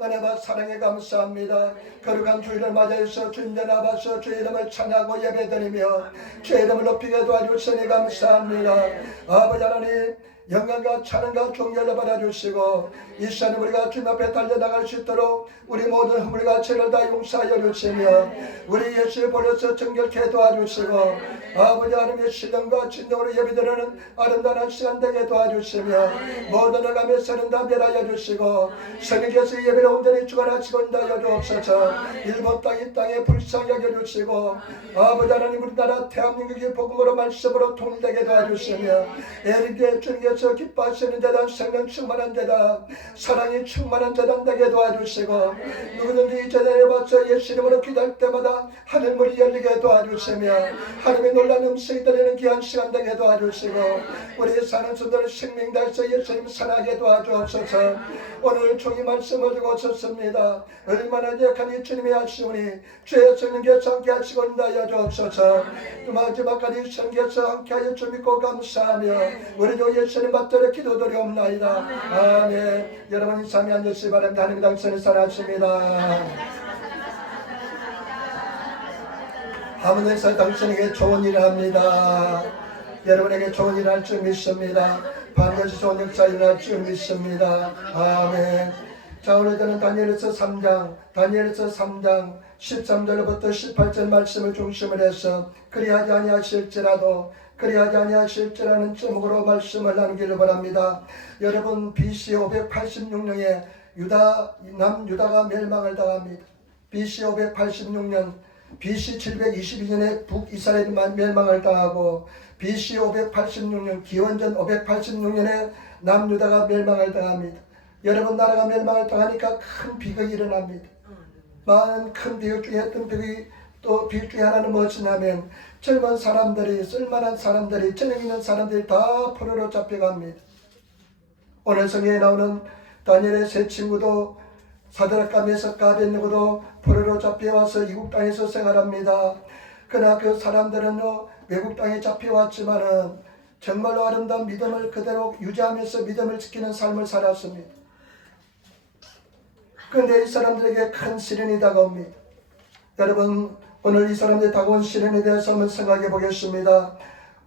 은혜와 사랑에 감사합니다. 거룩한 주일을 맞이해서 주님의 나와서 주의 이름을 찬양하고 예배드리며 주의 이름을 높이게 도와주시니 감사합니다. 아버지 하나님, 영광과 찬양과 존귀를 받아주시고 이 시간에 우리가 주님 앞에 달려나갈 수 있도록 우리 모든 허물과 죄를 다 용서하여 주시며 우리 예수의 보혈로 정결케 도와주시고 아버지 하나님의 신령과 진정으로 예배드리는 아름다운 시간 되게 도와주시며 모든 어감의 선은 다 멸하여 주시고 성령께서 예배를 온전히 주관하시고 인도하여 주옵소서. 일본 땅 이 땅에 불쌍히 여겨주시고 아버지 하나님 우리나라 대한민국의 복음으로 말씀으로 통일되게 도와주시며 에릭의 주님께서 기뻐하시는 재단, 생명 충만한 재단, 사랑이 충만한 재단 되게 도와주시고 누구든지 이 재단에 와서 예수 이름으로 기도할 때마다 하늘문이 열리게 도와주시며 하나님의 놀라운 음성이 들리는 귀한 시간 되게 도와주시고 우리 사는 순들 생명 다해서 예수님 사랑하게 도와주옵소서. 오늘 종이 말씀을 주고 섰습니다. 얼마나 약하니 주님이 하시오니 주의 성령께서 함께 하시고 인도하여 주옵소서. 마지막까지 성령께서 함께하여 주 믿고 감사하며 우리 주 예수님 받들어 기도드리옵나이다. 아멘. 여러분 이 삶에 앉으시기 바랍니다. 하나님 당신을 사랑하십니다. 하나님께서 당신에게 좋은 일을 합니다. 여러분에게 좋은 일을 할 줄 믿습니다. 반드시 좋은 역사 일어날 줄 믿습니다. 아멘. 자, 오늘 저는 다니엘서 3장 13절부터 18절 말씀을 중심을 해서 그리하지 아니하실지라는 제목으로 말씀을 나누기를 바랍니다. 여러분 BC 586년에 남유다가 멸망을 당합니다. BC 586년 BC 722년에 북이스라엘이 멸망을 당하고 BC 586년 기원전 586년에 남유다가 멸망을 당합니다. 여러분 나라가 멸망을 당하니까 큰 비극이 일어납니다. 많은 큰 비극 중에 어떤 비극 중에 하나는 무엇이냐면 젊은 사람들이 쓸만한 사람들이 재능 있는 사람들이 다 포로로 잡혀갑니다. 오늘 성경에 나오는 다니엘의 세 친구도 사드락과 메삭과 아벳느고도 포로로 잡혀와서 이국 땅에서 생활합니다. 그러나 그 사람들은요 외국 땅에 잡혀왔지만은 정말로 아름다운 믿음을 그대로 유지하면서 믿음을 지키는 삶을 살았습니다. 그런데 이 사람들에게 큰 시련이 다가옵니다. 여러분 오늘 이 사람들이 다가온 시련에 대해서 한번 생각해 보겠습니다.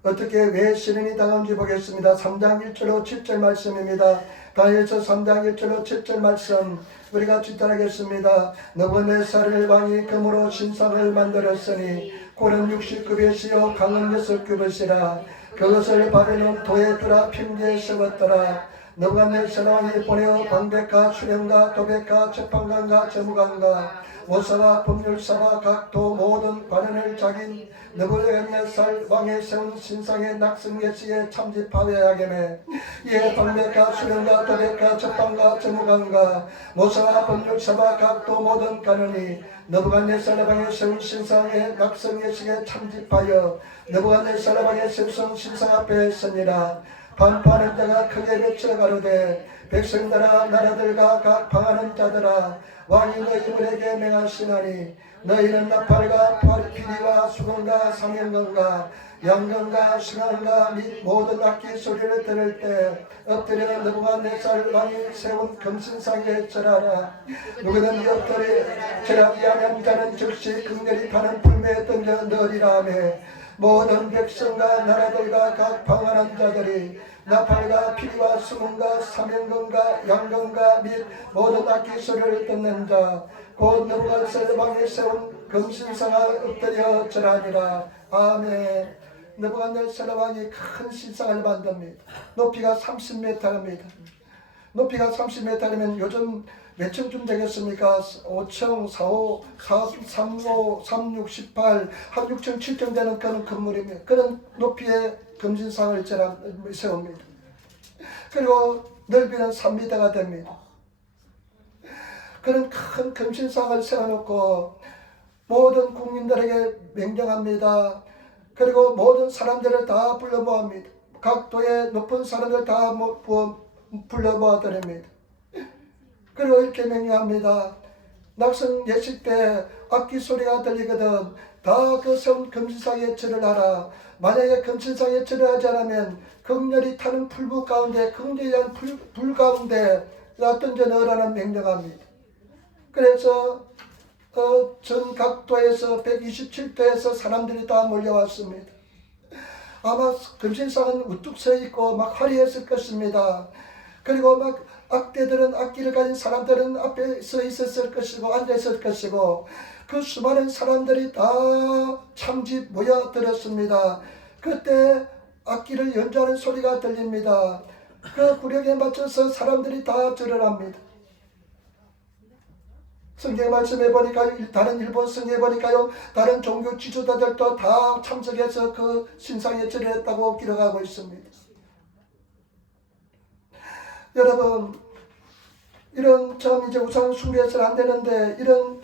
어떻게 왜 시련이 다가온지 보겠습니다. 3장 1절로 7절 말씀입니다. 다니엘서 3장 1절로 7절 말씀 우리가 뒷따라하겠습니다. 느부갓네살 왕이 금으로 신상을 만들었으니 고는 60급이시요 강은 6급이시라. 그것을 바벨론 도에 두라 평지에 세웠더라. 느부갓네살 왕이 보내어 방백과 수령과 도백과 재판관과 재무관과 모사와 법률사와 각도 모든 관원을 자긴 느부갓네살 왕의 세운 신상의 낙성예시에 참집하여야 하겠네. 이에 방백과 수령과 도백과 재판과 재무관과 모사와 법률사와 각도 모든 관원이 느부갓네살 왕의 세운 신상의 낙성예시에 참집하여 느부갓네살 왕의 세운 신상 앞에 서니라. 반파하는 자가 크게 외쳐 가로되 백성들아 나라들과 각 방하는 자들아 왕이 너희들에게 맹하시나니 너희는 나팔과 피리와 수건과 사명건과 양건과 승한과 및 모든 악기 소리를 들을 때 엎드려 느부갓네살 왕이 세운 금신상에 절하라. 누구든지 엎드려 절하지 아니한 자는 즉시 극렬히 타는 불매에 던져 넣으리라 하며 모든 백성과 나라들과 각 방언한 자들이 나팔과 피리와 수문과 사명건과 양건과 및 모든 악기 소리를 듣는 자 곧 느부갓네살 왕이 세운 금신상에 엎드려 절하니라. 아멘. 느부갓네살 왕이 큰 신상을 만듭니다. 높이가 30m입니다. 높이가 30m면 요즘 몇 층쯤 되겠습니까? 5층, 4호, 3호, 3, 6, 18, 한 6층, 7층 되는 그런 건물입니다. 그런 높이의 금신상을 세웁니다. 그리고 넓이는 3m가 됩니다. 그런 큰 금신상을 세워놓고 모든 국민들에게 명령합니다. 그리고 모든 사람들을 다 불러 모읍니다. 각 도의 높은 사람들 다 불러 모아드립니다. 그리고 이렇게 명령합니다. 낙성 예식 때 악기 소리가 들리거든 다 그 세운 금신상에 절을 하라. 만약에 금신상에 절을 하지 않으면 극렬히 타는 풀부 가운데 극렬한 불 가운데 던져 넣으라는 명령합니다. 그래서 전 각도에서 127도에서 사람들이 다 몰려왔습니다. 아마 금신상은 우뚝 서 있고 막 화려했을 것입니다. 그리고 막 악대들은 악기를 가진 사람들은 앞에 서 있었을 것이고 앉아 있을 것이고 그 수많은 사람들이 다 참집 모여들었습니다. 그때 악기를 연주하는 소리가 들립니다. 그 구력에 맞춰서 사람들이 다 절을 합니다. 성경 말씀해 보니까 다른 일본 성경에 보니까요 다른 종교 지도자들도 다 참석해서 그 신상에 절을 했다고 기록하고 있습니다. 여러분 이런 참 이제 우상 숭배해서는 안 되는데 이런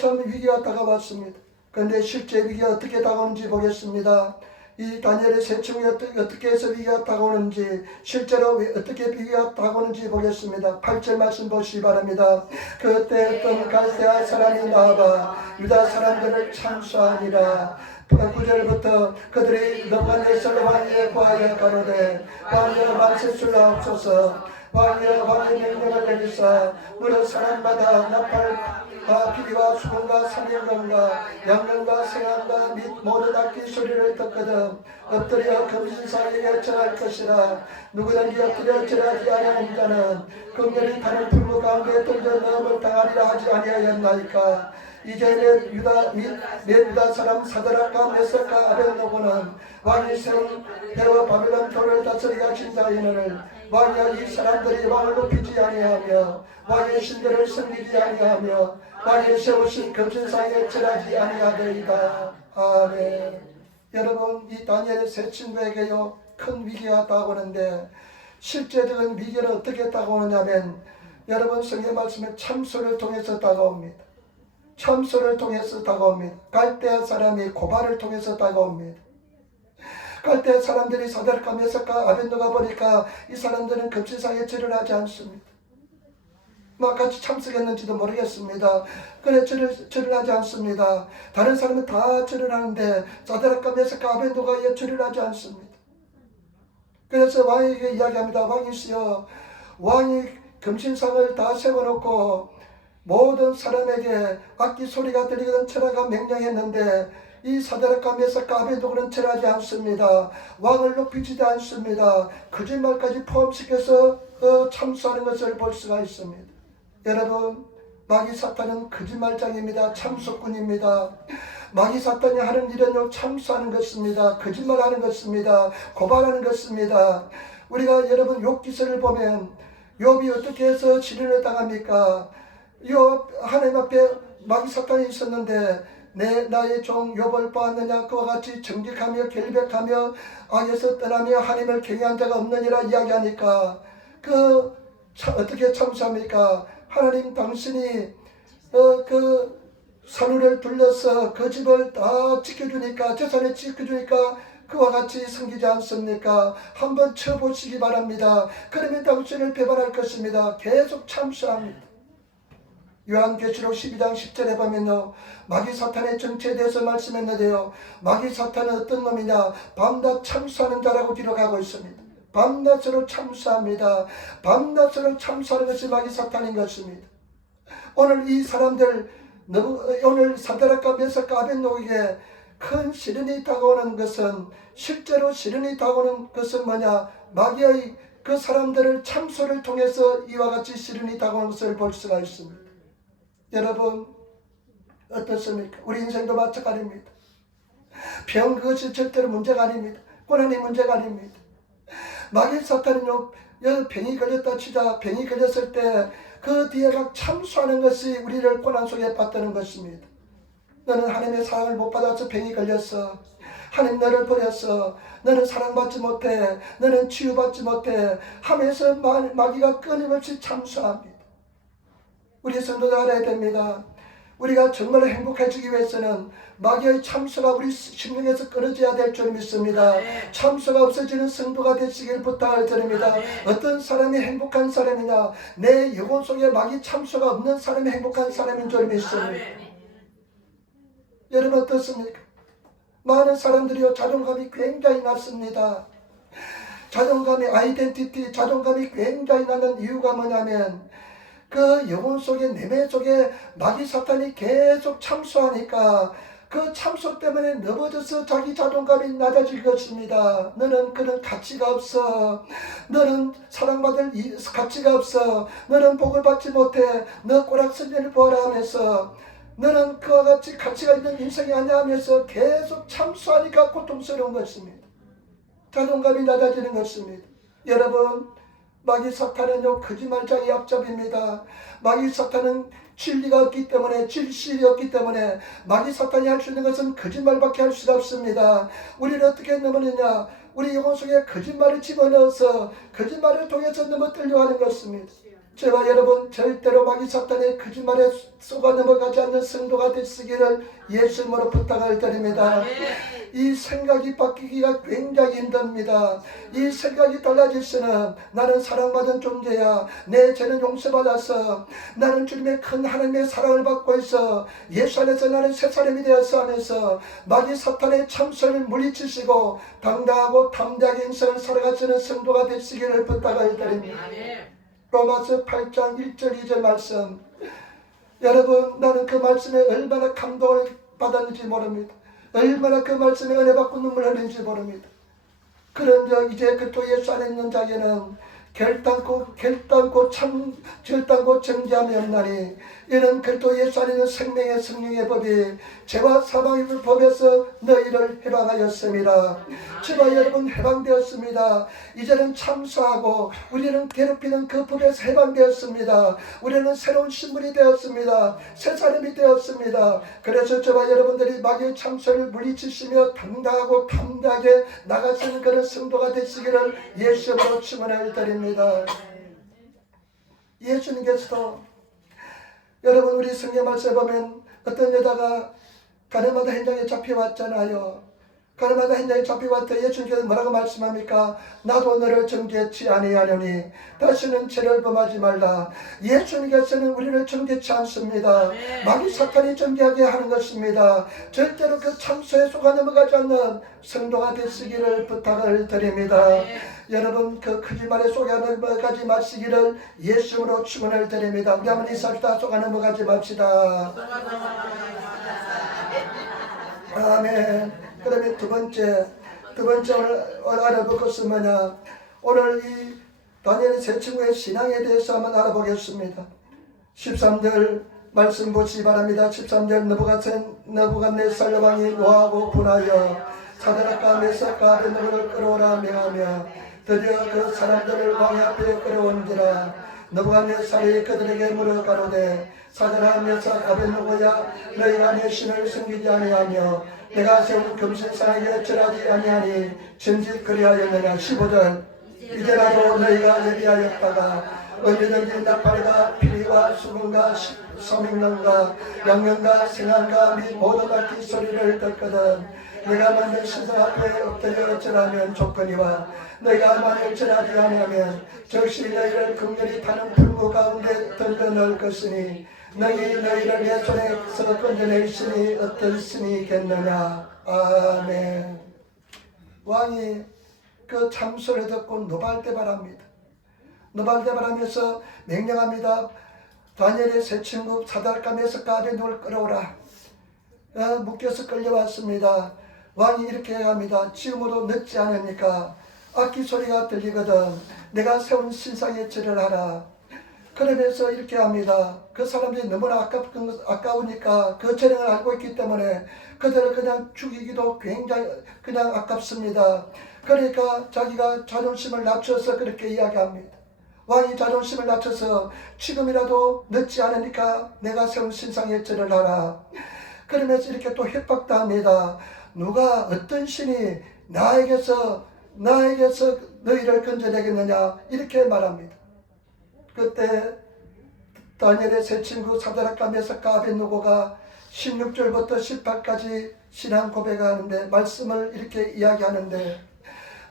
참 위기가 다가왔습니다. 그런데 실제 위기가 어떻게 다가오는지 보겠습니다. 이 다니엘의 세 친구가 어떻게 해서 위기가 다가오는지 실제로 어떻게 위기가 다가오는지 보겠습니다. 8절 말씀 보시기 바랍니다. 그때 어떤 갈대아 사람이 나와봐 유다 사람들을 참수하니라. 9절부터 그들이 너만에서 왕에게 구하여 가로되 왕여 만세술라옵소서. 왕여 왕의 명령을 내리사 무릇 사람마다 나팔과 피리와 수건과 삼일건과 양념과 생황과 및 모든 악기 소리를 듣거든 엎드려 금신상에게 절할 것이라. 누구든지 엎드려 절하지 아니하는 자는 긍휼히 타는 풀무 가운데 던져 넣음을 당하리라 하지 아니하였나이까. 이제 내 유다 사람 사드락과 메삭과 아벤노고는 왕이 세운 배와 바벨론 돌을 다스리게 하신 자이너를 왕이여 이 사람들이 왕을 높이지 아니하며 왕의 신들을 섬기지 아니하며 왕이 세우신 금신상에 절하지 아니하더이다. 아멘. 여러분 이 다니엘의 세 친구에게요 큰 위기가 다가오는데 실제적인 위기는 어떻게 다가오느냐면 여러분 성경 말씀에 참소를 통해서 다가옵니다. 참소를 통해서 다가옵니다. 갈대아 사람이 고발을 통해서 다가옵니다. 갈대아 사람들이 사드락과 메삭과 아벤노가 보니까 이 사람들은 금신상에 절을 하지 않습니다. 같이 참석했는지도 모르겠습니다. 그래 절을 하지 않습니다. 다른 사람은 다 절을 하는데 사드락과 메삭과 아벤노가 절을 하지 않습니다. 그래서 왕에게 이야기합니다. 왕이시여 왕이 금신상을 다 세워놓고 모든 사람에게 악기 소리가 들리거든 절하가 명령했는데 이 사드락과 메삭과 아벤노고는 절하지 않습니다. 왕을 높이지도 않습니다. 거짓말까지 포함시켜서 참수하는 것을 볼 수가 있습니다. 여러분 마귀 사탄은 거짓말장입니다. 참수꾼입니다. 마귀 사탄이 하는 일은 참수하는 것입니다. 거짓말하는 것입니다. 고발하는 것입니다. 우리가 여러분 욥기서를 보면 욥이 어떻게 해서 시련을 당합니까? 욥 하나님 앞에 마귀 사탄이 있었는데 나의 종 욥을 보았느냐 그와 같이 정직하며 결백하며 악에서 떠나며 하나님을 경외한 자가 없느니라 이야기하니까 어떻게 참수합니까? 하나님 당신이 그 산울을 둘러서 그 집을 다 지켜주니까 재산을 지켜주니까 그와 같이 섬기지 않습니까? 한번 쳐보시기 바랍니다. 그러면 당신을 배반할 것입니다. 계속 참수합니다. 요한계시록 12장 10절에 보면요 마귀 사탄의 정체에 대해서 말씀했는데요 마귀 사탄은 어떤 놈이냐 밤낮 참수하는 자라고 기록하고 있습니다. 밤낮으로 참수합니다. 밤낮으로 참수하는 것이 마귀 사탄인 것입니다. 오늘 이 사람들 오늘 사드락과 메삭과 아벤노고에게 큰 시련이 다가오는 것은 실제로 시련이 다가오는 것은 뭐냐 마귀의 그 사람들을 참소를 통해서 이와 같이 시련이 다가오는 것을 볼 수가 있습니다. 여러분 어떻습니까? 우리 인생도 마찬가지입니다. 병 그것이 절대로 문제가 아닙니다. 고난이 문제가 아닙니다. 마귀 사탄은요 병이 걸렸다 치자 병이 걸렸을 때 그 뒤에 막 참수하는 것이 우리를 고난 속에 빠뜨는 것입니다. 너는 하나님의 사랑을 못 받아서 병이 걸렸어. 하나님 너를 버렸어. 너는 사랑받지 못해. 너는 치유받지 못해 하면서 마귀가 끊임없이 참수합니다. 우리 성도들 알아야 됩니다. 우리가 정말 행복해지기 위해서는 마귀의 참수가 우리 심령에서 끊어져야 될 줄 믿습니다. 참수가 없어지는 성도가 되시길 부탁을 드립니다. 어떤 사람이 행복한 사람이냐 내 영혼 속에 마귀 참수가 없는 사람이 행복한 사람인 줄 믿습니다. 여러분 어떻습니까? 많은 사람들이요 자존감이 굉장히 낮습니다. 자존감이 아이덴티티 자존감이 굉장히 낮은 이유가 뭐냐면 그 영혼 속에 내면 속에 마귀 사탄이 계속 참소하니까 그 참소 때문에 넘어져서 자기 자존감이 낮아질 것입니다. 너는 그런 가치가 없어. 너는 사랑받을 가치가 없어. 너는 복을 받지 못해. 너 꼬락선전을 보아라 하면서 너는 그와 같이 가치가 있는 인생이 아니야 하면서 계속 참소하니까 고통스러운 것입니다. 자존감이 낮아지는 것입니다. 여러분, 마귀 사탄은요 거짓말장의 약점입니다. 마귀 사탄은 진리가 없기 때문에, 진실이 없기 때문에 마귀 사탄이 할 수 있는 것은 거짓말밖에 할 수가 없습니다. 우리를 어떻게 넘어느냐? 우리 영혼 속에 거짓말을 집어넣어서 거짓말을 통해서 넘어뜨리려 하는 것입니다. 저와 여러분, 절대로 마귀 사탄의 거짓말에 속아 넘어가지 않는 성도가 되시기를 예수 이름으로 부탁을 드립니다. 이 생각이 바뀌기가 굉장히 힘듭니다. 이 생각이 달라질 수는 나는 사랑받은 존재야. 내 죄는 용서받았어. 나는 주님의 큰 하나님의 사랑을 받고 있어. 예수 안에서 나는 새 사람이 되었어 하면서 마귀 사탄의 참소를 물리치시고 당당하고 담대하게 인생을 살아가시는 성도가 되시기를 부탁을 드립니다. 로마서 8장 1절 2절 말씀, 여러분, 나는 그 말씀에 얼마나 감동을 받았는지 모릅니다. 얼마나 그 말씀에 은혜 받고 눈물 흘리는지 모릅니다. 그런데 이제 그리스도 예수 안에 있는 자에게는 결단코 정죄함이 없나니 이는 그리스도 예수 안에 있는 생명의 성령의 법이 죄와 사망의 법에서 너희를 해방하였습니다. 저와 여러분 해방되었습니다. 이제는 참소하고 우리는 괴롭히는 그 법에서 해방되었습니다. 우리는 새로운 신분이 되었습니다. 새 사람이 되었습니다. 그래서 저와 여러분들이 마귀의 참소를 물리치시며 당당하고 담대하게 나가시는 그런 성도가 되시기를 예수님으로 축원을 드립니다. 예수님께서도 여러분 우리 성경 말씀에 보면 어떤 여자가 가늠하다 현장에 잡혀왔잖아요. 가늠하다 현장에 잡혀왔을 때 예수님께서 뭐라고 말씀합니까? 나도 너를 정죄치 아니하려니 다시는 죄를 범하지 말라. 예수님께서는 우리를 정죄치 않습니다. 마귀 사탄이 정죄하게 하는 것입니다. 절대로 그 참소에 속아 넘어가지 않는 성도가 되시기를 부탁을 드립니다. 여러분 그 거짓말에 속아 넘어가지 마시기를 예수님으로 축원을 드립니다. 우리 한번 인사합시다. 속아 넘어가지 맙시다. 아멘. 그다음에 두 번째 오늘 알아볼 것은 뭐냐? 오늘 이 다니엘 세 친구의 신앙에 대해서 한번 알아보겠습니다. 13절 말씀 보시기 바랍니다. 13절 느부갓네살 왕이 노하고 분하여 사드락과 메삭과 아벤노고를 끌어오라 명하며 드디어 그 사람들을 왕의 앞에 끌어온지라. 느부갓네살이 그들에게 물어 가로되 사드락 메삭 아벤노고야 너희가 내 신을 숨기지 아니하며 내가 세운 금신상에게 절하지 아니하니 전직 그리하였느냐. 15절 이제라도 너희가 예비하였다가 언제든지 나팔과 피리와 수분과 소명론과 양면과 생안과 및 모든 악기 소리를 듣거든 내가 만든 신상 앞에 엎드려 절하면 좋거니와 너희가 만일 절하지 아니하면 즉시 너희를 극렬히 타는 풀무 가운데 던져 넣을 것이니 너희를 내 손에서 건져낼 신이 어떤 신이겠느냐. 아멘. 왕이 그 참소를 듣고 노발대발합니다. 노발대발하면서 명령합니다. 다니엘의 세 친구 사드락과 메삭과 아벤노고를 끌어오라. 묶여서 끌려왔습니다. 왕이 이렇게 합니다. 지금으로 늦지 않으니까 악기 소리가 들리거든 내가 세운 신상에 절을 하라. 그러면서 이렇게 합니다. 그 사람들이 너무나 아까우니까 그 재능을 알고 있기 때문에 그들을 그냥 죽이기도 굉장히 그냥 아깝습니다. 그러니까 자기가 자존심을 낮춰서 그렇게 이야기합니다. 왕이 자존심을 낮춰서 지금이라도 늦지 않으니까 내가 세운 신상에 절을 하라. 그러면서 이렇게 또 협박도 합니다. 누가 어떤 신이 나에게서 너희를 건져내겠느냐 이렇게 말합니다. 그때 다니엘의 세 친구 사드락과 메삭과 아벤노고가 16절부터 18까지 신앙 고백하는데 말씀을 이렇게 이야기하는데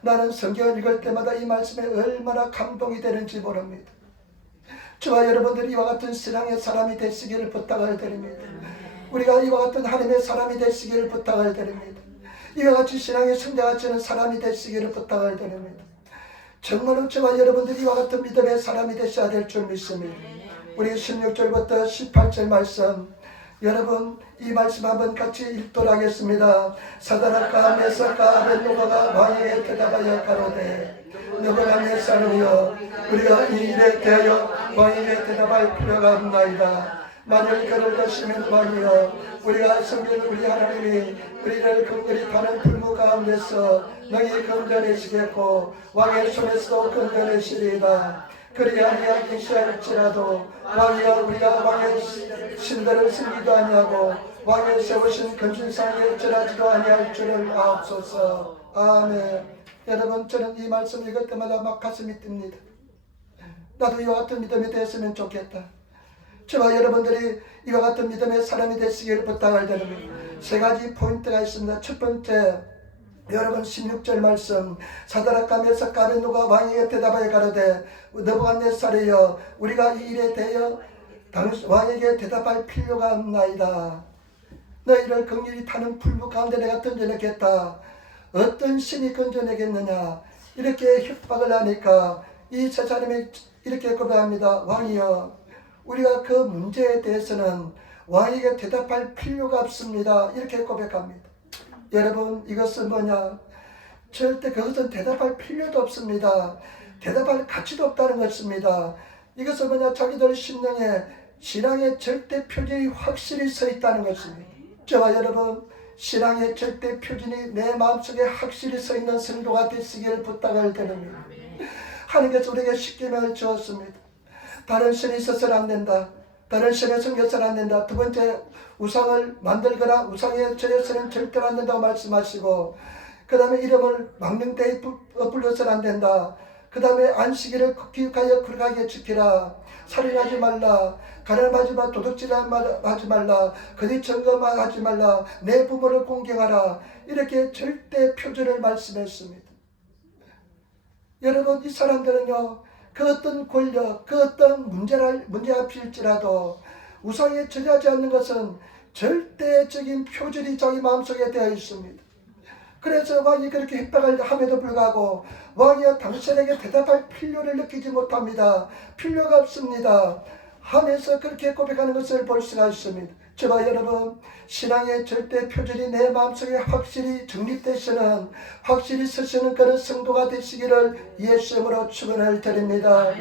나는 성경을 읽을 때마다 이 말씀에 얼마나 감동이 되는지 모릅니다. 저와 여러분들이 이와 같은 신앙의 사람이 되시기를 부탁을 드립니다. 우리가 이와 같은 하나님의 사람이 되시기를 부탁을 드립니다. 이와 같이 신앙의 성장하시는 사람이 되시기를 부탁을 드립니다. 정말로 저와 여러분들이 이와 같은 믿음의 사람이 되셔야 될 줄 믿습니다. 우리 16절부터 18절 말씀, 여러분 이 말씀 한번 같이 읽도록 하겠습니다. 사드락과 메삭과 아벳노고가 왕에게 대답하여 가로되 느부갓네살이여, 우리가 이 일에 대하여 왕에게 대답할 필요가 없나이다. 만일 그럴 것이면 왕이여, 우리가 섬기는 우리 하나님이 우리를 긍휼히 파는 불무 가운데서 너희 건져내시겠고 왕의 손에서도 건져내시리이다. 그리 아니하시할지라도 왕이여, 우리가 왕의 신들을 섬기도 아니하고 왕의 세우신 건진상에 절하지도 아니할 줄을 아옵소서. 아멘. 여러분, 저는 이 말씀 읽을 때마다 막 가슴이 뜁니다. 나도 이와 같은 믿음이 됐으면 좋겠다. 저와 여러분들이 이와 같은 믿음의 사람이 되시기를 부탁을 드립니다. 세 가지 포인트가 있습니다. 첫 번째, 여러분 16절 말씀, 사드락과 메삭과 아벳노고가 왕에게 대답하여 가로되 느부갓네살이여, 우리가 이 일에 대하여 왕에게 대답할 필요가 없나이다. 너희를 긍휼히 타는 풀무 가운데 내가 던져내겠다. 어떤 신이 건져내겠느냐. 이렇게 협박을 하니까 이 세 사람이 이렇게 고백합니다. 왕이여, 우리가 그 문제에 대해서는 왕에게 대답할 필요가 없습니다. 이렇게 고백합니다. 여러분, 이것은 뭐냐? 절대 그것은 대답할 필요도 없습니다. 대답할 가치도 없다는 것입니다. 이것은 뭐냐? 자기들 심령에 신앙의 절대 표준이 확실히 서 있다는 것입니다. 저와 여러분, 신앙의 절대 표준이 내 마음속에 확실히 서 있는 성도가 되시길 부탁을 드립니다. 하나님께서 우리에게 십계명을 주었습니다. 다른 신이 있어서는 안 된다. 다른 신을 섬겨서는 안 된다. 두 번째, 우상을 만들거나 우상에 절해서는 절대로 안 된다고 말씀하시고, 그 다음에 이름을 망명되이 불러서는 안 된다. 그 다음에 안식일을 기억하여 거룩하게 지키라. 살인하지 말라. 가늠하지 말라. 도둑질하지 말라. 거짓 증거하지 말라. 내 부모를 공경하라. 이렇게 절대 표준을 말씀했습니다. 여러분, 이 사람들은요, 그 어떤 권력, 그 어떤 문제 앞일지라도 우상에 절하지 않는 것은 절대적인 표준이 자기 마음속에 되어 있습니다. 그래서 왕이 그렇게 협박을 함에도 불구하고 왕이여, 당신에게 대답할 필요를 느끼지 못합니다. 필요가 없습니다 하면서 그렇게 고백하는 것을 볼 수가 있습니다. 저와 여러분, 신앙의 절대 표준이 내 마음속에 확실히 정립되시는, 확실히 서시는 그런 성도가 되시기를 예수님으로 축원을 드립니다.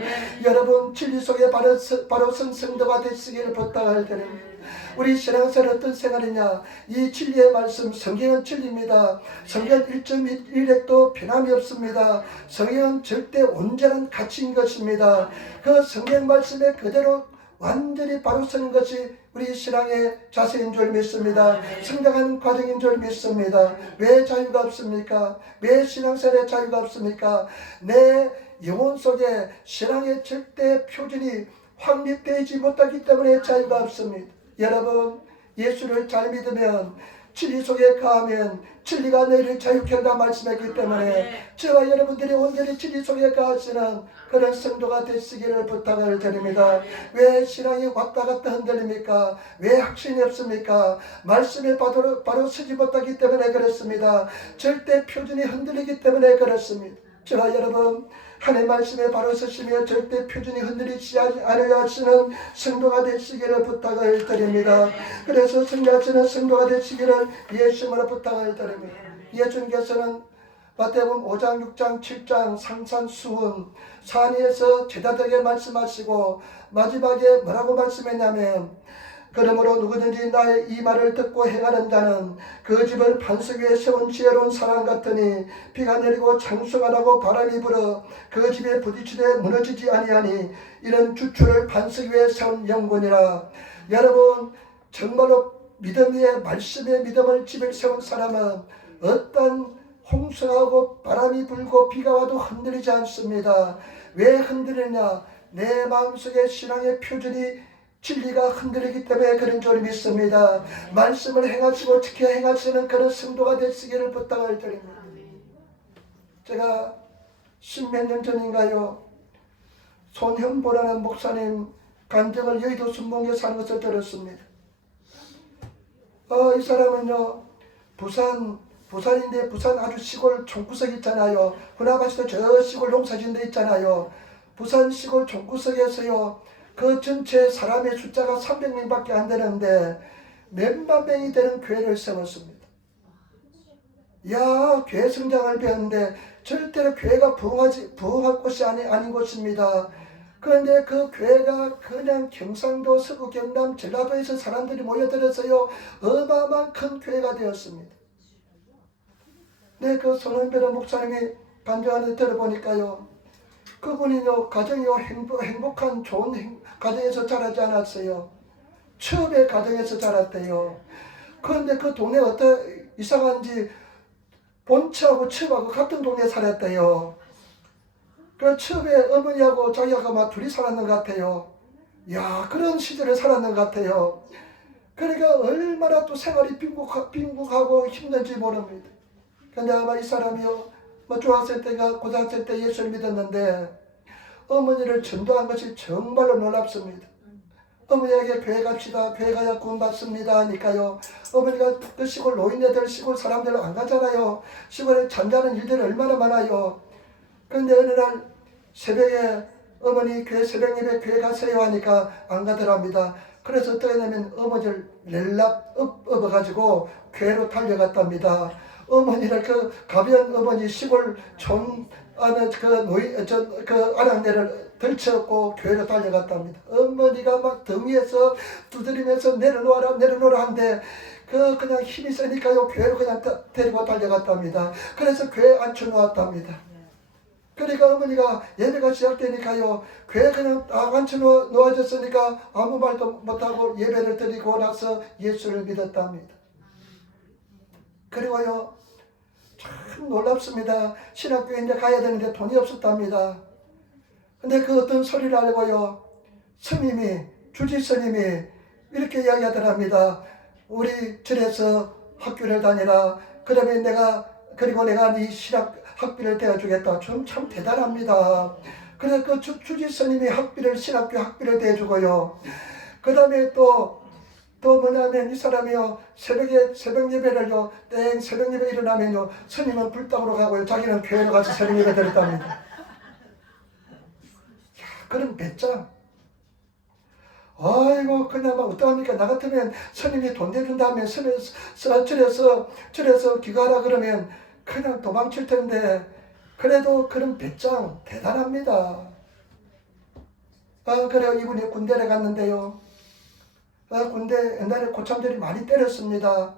여러분, 진리 속에 바로 선 성도가 되시기를 부탁을 드립니다. 우리 신앙생활 어떤 생활이냐? 이 진리의 말씀, 성경은 진리입니다. 성경 1.1핵도 변함이 없습니다. 성경은 절대 온전한 가치인 것입니다. 그 성경 말씀에 그대로 완전히 바로 서는 것이 우리 신앙의 자세인 줄 믿습니다. 성장하는 과정인 줄 믿습니다. 왜 자유가 없습니까? 왜 신앙생활에 자유가 없습니까? 내 영혼 속에 신앙의 절대 표준이 확립되지 못하기 때문에 자유가 없습니다. 여러분, 예수를 잘 믿으면, 진리 속에 거하면 진리가 너희를 자유케 한다 말씀했기 때문에 저와 여러분들이 온전히 진리 속에 거하시는 그런 성도가 되시기를 부탁을 드립니다. 왜 신앙이 왔다 갔다 흔들립니까? 왜 확신이 없습니까? 말씀에 바로 서지 못하기 때문에 그렇습니다. 절대 표준이 흔들리기 때문에 그렇습니다. 저와 여러분, 하나님 말씀에 바로 서시며 절대 표준이 흔들리지 않으려 하시는 성도가 되시기를 부탁을 드립니다. 그래서 승리하시는 성도가 되시기를 예수님으로 부탁을 드립니다. 예수님께서는 마태복음 5장, 6장, 7장 산산수훈 산위에서 제자들에게 말씀하시고 마지막에 뭐라고 말씀했냐면, 그러므로 누구든지 나의 이 말을 듣고 행하는 자는 그 집을 반석 위에 세운 지혜로운 사람 같으니 비가 내리고 창수가 나고 바람이 불어 그 집에 부딪히되 무너지지 아니하니 이런 주추를 반석 위에 세운 영혼이라. 여러분, 정말로 믿음 위에 말씀의 믿음을 집에 세운 사람은 어떤 홍수가 오고 바람이 불고 비가 와도 흔들리지 않습니다. 왜 흔들리냐? 내 마음속에 신앙의 표준이 진리가 흔들리기 때문에 그런 줄 믿습니다. 말씀을 행하시고 지켜 행하시는 그런 성도가 되시기를 부탁을 드립니다. 제가 십몇 년 전인가요, 손현보라는 목사님 간증을 여의도 순봉에 사는 것을 들었습니다. 이 사람은요, 부산인데 부산 아주 시골 총구석 있잖아요. 후나바시도 저 시골 농사진 데 있잖아요. 부산 시골 총구석에서요, 그 전체 사람의 숫자가 300명밖에 안 되는데 몇만 명이 되는 교회를 세웠습니다. 야, 교회 성장을 배웠는데 절대로 교회가 부흥할 곳이 아닌 곳입니다. 그런데 그 교회가 그냥 경상도, 서구, 경남, 전라도에서 사람들이 모여들어서요 어마어마한 큰 교회가 되었습니다. 네, 그 손은별 목사님이 간증하는 데 들어보니까요, 그분이요 가정이요 행복한 좋은 가정에서 자라지 않았어요. 처음에 가정에서 자랐대요. 그런데 그 동네 어떤 이상한지 본처하고 처하고 같은 동네에 살았대요. 그 처음에 어머니하고 자기가 막 둘이 살았는 것 같아요. 야, 그런 시절을 살았는 것 같아요. 그러니까 얼마나 또 생활이 빈국하고 힘든지 모릅니다. 근데 아마 이 사람이요, 뭐 중학생 때가 고등학생 때 예수를 믿었는데 어머니를 전도한 것이 정말로 놀랍습니다. 어머니에게 교회 갑시다, 교회 가야 구원받습니다 하니까요, 어머니가 그 시골 노인네들, 시골 사람들 안 가잖아요. 시골에 잠자는 일들이 얼마나 많아요. 그런데 어느 날 새벽에 어머니 교회 새벽 예배 교회 가세요 하니까 안 가더랍니다. 그래서 어떻게 하냐면 어머니를 렐락 업어가지고 교회로 달려갔답니다. 어머니를 그 가벼운 어머니 시골 촌 안에 그 아낙네를 들쳐업고 교회로 달려갔답니다. 어머니가 막 등 위에서 두드리면서 내려놓으라 한데 그냥 힘이 세니까요 교회로 그냥 데리고 달려갔답니다. 그래서 교회에 앉혀놓았답니다. 그러니까 어머니가 예배가 시작되니까요 교회 그냥 딱 앉혀놓아졌으니까 아무 말도 못하고 예배를 드리고 나서 예수를 믿었답니다. 그리고요 참 놀랍습니다. 신학교에 이제 가야 되는데 돈이 없었답니다. 근데 그 어떤 소리를 알고요 스님이 주지 스님이 이렇게 이야기하더랍니다. 우리 절에서 학교를 다니라. 그러면 내가 네 신학 학비를 대주겠다. 좀 참 대단합니다. 그래서 그 주지 스님이 신학교 학비를 대주고요. 그 다음에 또 뭐냐면 이 사람이요 새벽 예배를요 새벽 예배 일어나면요 스님은 불당으로 가고요 자기는 교회로 가서 새벽 예배 드렸답니다. 야, 그런 배짱. 아이고 그냥 막 어떡합니까? 나 같으면 스님이 돈 대준다 하면 절에서 기가하라 그러면 그냥 도망칠 텐데 그래도 그런 배짱 대단합니다. 그래요 이분이 군대를 갔는데요. 군대 옛날에 고참들이 많이 때렸습니다.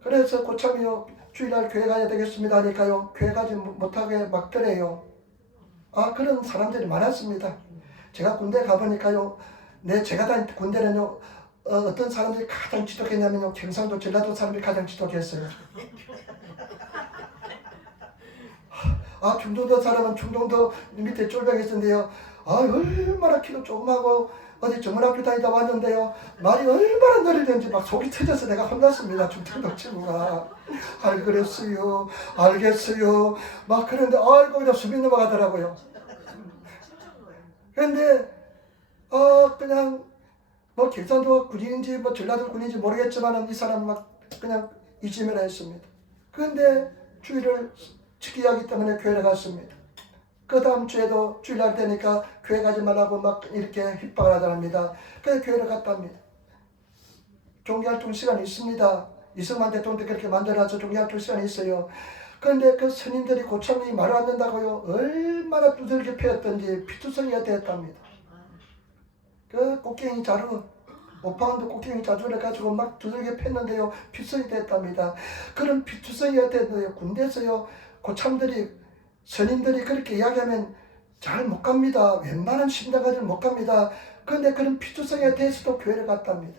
그래서 고참이요 주일날 교회 가야 되겠습니다 하니까요 교회 가지 못하게 막 때려요. 그런 사람들이 많았습니다. 제가 군대 가보니까요 제가 다닌 군대는요 어떤 사람들이 가장 지독했냐면요 경상도 전라도 사람들이 가장 지독했어요. 중동도 사람은 중동도 밑에 쫄병이 있었는데요 얼마나 키도 조그마하고 어디 전문학교 다니다 왔는데요 말이 얼마나 느리든지 막 속이 터져서 내가 혼났습니다. 중등도 친구가 알겠어요 막 그런데 그냥 수비 넘어가더라고요. 그런데 그냥 뭐 경상도 군인인지 뭐 전라도 군인인지 모르겠지만 이 사람은 막 그냥 이지매라 했습니다. 그런데 주일을 지키기 하기 때문에 교회를 갔습니다. 그 다음 주에도 주일날 되니까 교회 가지 말라고 막 이렇게 핍박을 하답니다. 그래서 교회를 갔답니다. 종교활동 시간이 있습니다. 이승만 대통령도 그렇게 만들어서 종교활동 시간이 있어요. 그런데 그 스님들이 고참이 말을 안 듣는다고요 얼마나 두들겨 패였던지 피투성이가 되었답니다. 그 곡괭이 자루 5파운드 곡괭이 자주를 가지고 막 두들겨 팼는데요 피투성이 됐답니다. 그런 피투성이가 됐는데요 군대에서요 고참들이 스님들이 그렇게 이야기하면 잘 못 갑니다. 웬만한 신당까지는 못 갑니다. 그런데 그런 피투성이가 돼서도 교회를 갔답니다.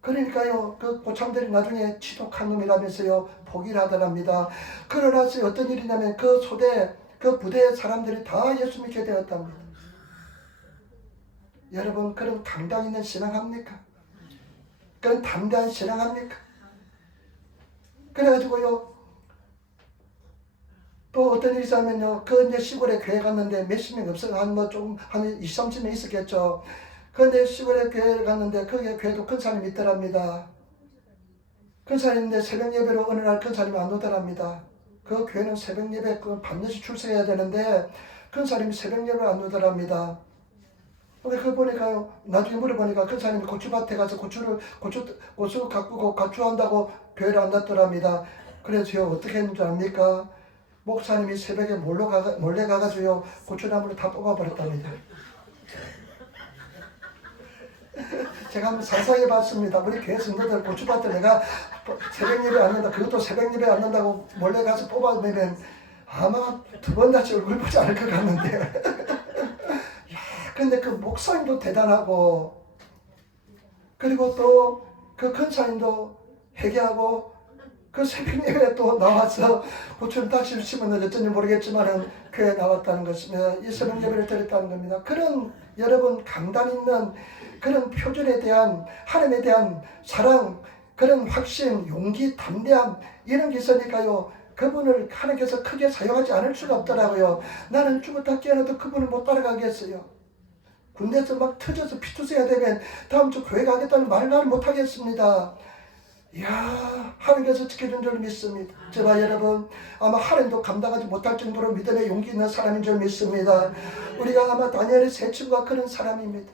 그러니까요 그 고참들이 나중에 지독한 놈이라면서요 포기를 하더랍니다. 그러나서 어떤 일이냐면 그 부대의 사람들이 다 예수 믿게 되었답니다. 여러분 그런 강당 있는 신앙합니까? 그런 담대한 신앙합니까? 그래가지고요 또 어떤 일이 있었냐면요 그 이제 시골에 교회 갔는데 몇십 명 없어요. 한 20, 30명 있었겠죠. 그런데 시골에 교회를 갔는데 거기에 교회도 큰 사람이 있더랍니다. 큰 사람인데 새벽 예배로 어느 날 큰 사람이 안 오더랍니다. 그 교회는 새벽 예배 반드시 출석해야 되는데 큰사님이 새벽 예배를 안 오더랍니다. 근데 그거 보니까요, 나중에 물어보니까 큰사님이 고추밭에 가서 고추 가꾸고 가추한다고 교회를 안 갔더랍니다. 그래서 어떻게 했는지 압니까? 목사님이 새벽에 몰래 가가지고요, 고추나무를 다 뽑아버렸답니다. 제가 한번 상상해 봤습니다. 우리 교회 성도들 고추밭에 내가 새벽 예배 안 한다, 그것도 새벽 예배 안 한다고 몰래 가서 뽑아내면 아마 두 번 다시 얼굴 보지 않을 것 같는데. 근데 그 목사님도 대단하고, 그리고 또 그 큰사님도 회개하고 그 새벽 예배에 또 나와서 고추를 다시 심었는 어쩐지 모르겠지만은 교회에 나왔다는 것입니다. 이 새벽 예배를 드렸다는 겁니다. 그런 여러분 강단 있는 그런 표준에 대한 하나님에 대한 사랑, 그런 확신, 용기, 담대함 이런 게 있으니까요, 그분을 하나님께서 크게 사용하지 않을 수가 없더라고요. 나는 죽었다 깨어나도 그분을 못 따라가겠어요. 군대에서 막 터져서 피투성이가 되면 다음 주 교회 가겠다는 말을 나는 못하겠습니다. 이야, 하나님께서 지켜준 줄 믿습니다. 제가 여러분 아마 하나님도 감당하지 못할 정도로 믿음의 용기 있는 사람인 줄 믿습니다. 우리가 아마 다니엘의 세 친구가 그런 사람입니다.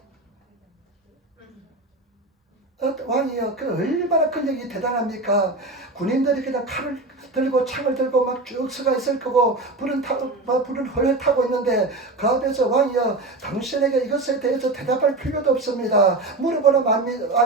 왕이요, 그 얼마나 근력이 대단합니까? 군인들이 그냥 칼을 들고 창을 들고 막 쭉 서가 있을 거고 불은 헐헐 타고 있는데 그 앞에서 왕이요, 당신에게 이것에 대해서 대답할 필요도 없습니다. 물어보나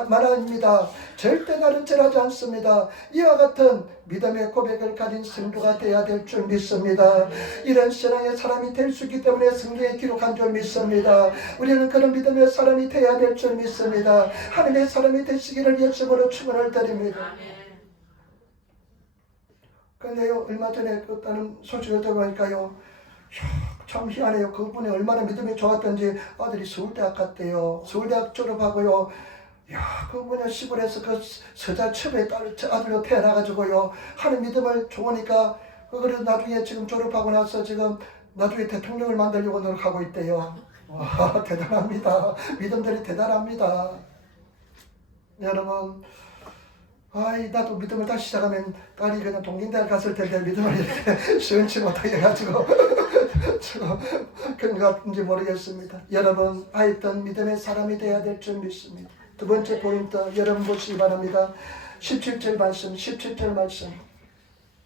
말합니다. 절대 나를 절하지 않습니다. 이와 같은 믿음의 고백을 가진 성도가 되어야 될 줄 믿습니다. 이런 신앙의 사람이 될 수 있기 때문에 성경에 기록한 줄 믿습니다. 우리는 그런 믿음의 사람이 되어야 될 줄 믿습니다. 하나님의 사람이 되시기를 예수님으로 축원을 드립니다. 근데요, 얼마 전에 다른 소식을 들어보니까요, 참 희한해요. 그분이 얼마나 믿음이 좋았던지 아들이 서울대학 갔대요. 서울대학 졸업하고요, 그분이 시골에서 그 서자첩에 아들로 태어나가지고요, 하는 믿음을 좋으니까 그래서 나중에 지금 졸업하고 나서 지금 나중에 대통령을 만들려고 노력하고 있대요. 와, 대단합니다. 믿음들이 대단합니다. 여러분, 나도 믿음을 다시 시작하면 딸이 그냥 동긴대학 갔을 텐데 믿음을 이렇게 시원치 못하게 해가지고 그런 것 같은지 모르겠습니다. 여러분, 하여튼 믿음의 사람이 되어야 될 줄 믿습니다. 두 번째 포인트, 여러분 보시기 바랍니다. 17절 말씀.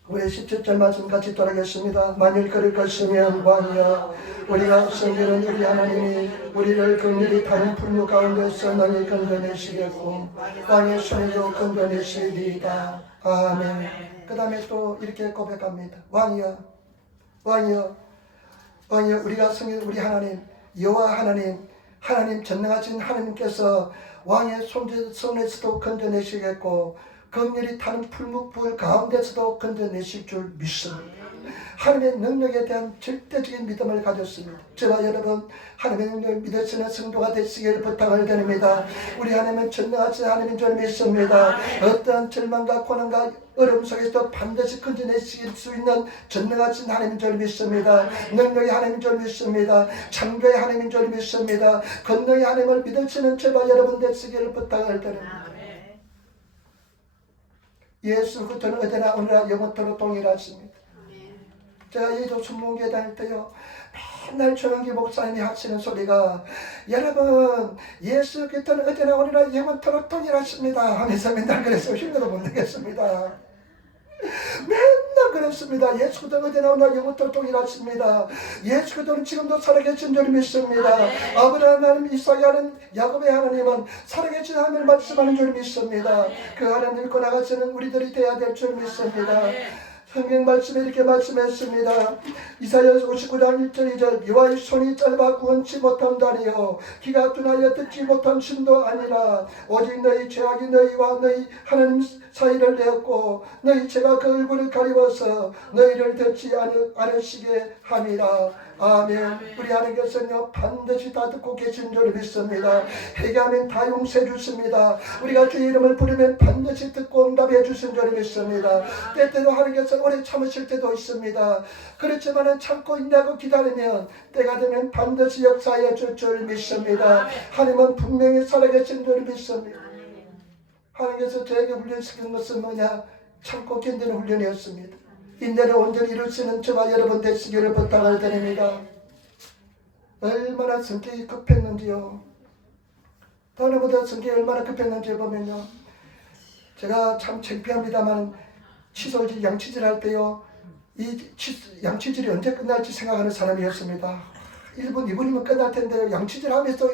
우리 17절 말씀 같이 돌아가겠습니다. 만일 그럴 것이면 왕이여, 우리가 섬기는 우리 하나님이 우리를 긍휼히 다른 풀무 가운데서 너희 건져내시겠고 왕의 손으로 건져내시리이다. 아멘. 그 다음에 또 이렇게 고백합니다. 왕이여, 우리가 섬기는 우리 하나님, 여호와 하나님 전능하신 하나님께서 왕의 손에서도 건져내시겠고 긍휼히 타는 풀무불 가운데서도 건져내실 줄 믿습니다. 하나님의 능력에 대한 절대적인 믿음을 가졌습니다. 저와 여러분, 하나님의 능력을 믿으시는 성도가 되시기를 부탁을 드립니다. 우리 하나님은 전능하신 하나님인 줄 믿습니다. 어떠한 절망과 고난과 어려움 속에서도 반드시 건져내실 수 있는 전능하신 하나님인 줄 믿습니다. 능력의 하나님인 줄 믿습니다. 창조의 하나님인 줄 믿습니다. 권능의 하나님을 믿으시는 저와 여러분 되시기를 부탁을 드립니다. 예수 그리스도는 어제나 오늘나 영원토록 동일하십니다. 제가 여의도 순복음교회 다닐 때요, 맨날 조영기 목사님이 하시는 소리가, 여러분 예수 그리스도는 어제나 오늘나 영원토록 동일하십니다 하면서 맨날 그래서 힘들어 못 내겠습니다. 맨날 그랬습니다. 예수 그리스도는 어제나 오늘나 영원토록 동일하십니다. 예수 그리스도는 지금도 살아계신 줄 믿습니다. 아브라함 하나님, 이삭의 하나님, 야곱의 하나님은 살아계신 하나님을 말씀하는 줄 믿습니다. 그 하나님 믿고 나가시는 우리들이 되어야 될 줄 믿습니다. 성경 말씀에 이렇게 말씀했습니다. 이사야 59장 1절 2절 여호와의 손이 짧아 구원치 못함다니요 귀가 둔하여 듣지 못한 심도 아니라 오직 너희 죄악이 너희와 너희 하나님 사이를 내었고 너희 죄가 그 얼굴을 가리워서 너희를 듣지 않으시게 함이라. 아멘. 우리 하나님께서는요 반드시 다 듣고 계신 줄 믿습니다. 회개하면 다 용서해 주십니다. 우리가 주의 이름을 부르면 반드시 듣고 응답해 주신 줄 믿습니다. 때때로 하나님께서 오래 참으실 때도 있습니다. 그렇지만 참고 인내하고 기다리면 때가 되면 반드시 역사해 줄 줄 믿습니다. 하나님은 분명히 살아계신 줄 믿습니다. 하나님께서 저에게 훈련시킨 것은 뭐냐? 참고 견디는 훈련이었습니다. 인내를 온전히 이루시는 저와 여러분 되시기를 부탁을 드립니다. 얼마나 성격이 급했는지요. 다른보다 성격이 얼마나 급했는지 보면요. 제가 참 창피합니다만 칫솔질, 양치질 할 때요. 양치질이 언제 끝날지 생각하는 사람이었습니다. 1분, 2분이면 끝날 텐데요. 양치질 하면서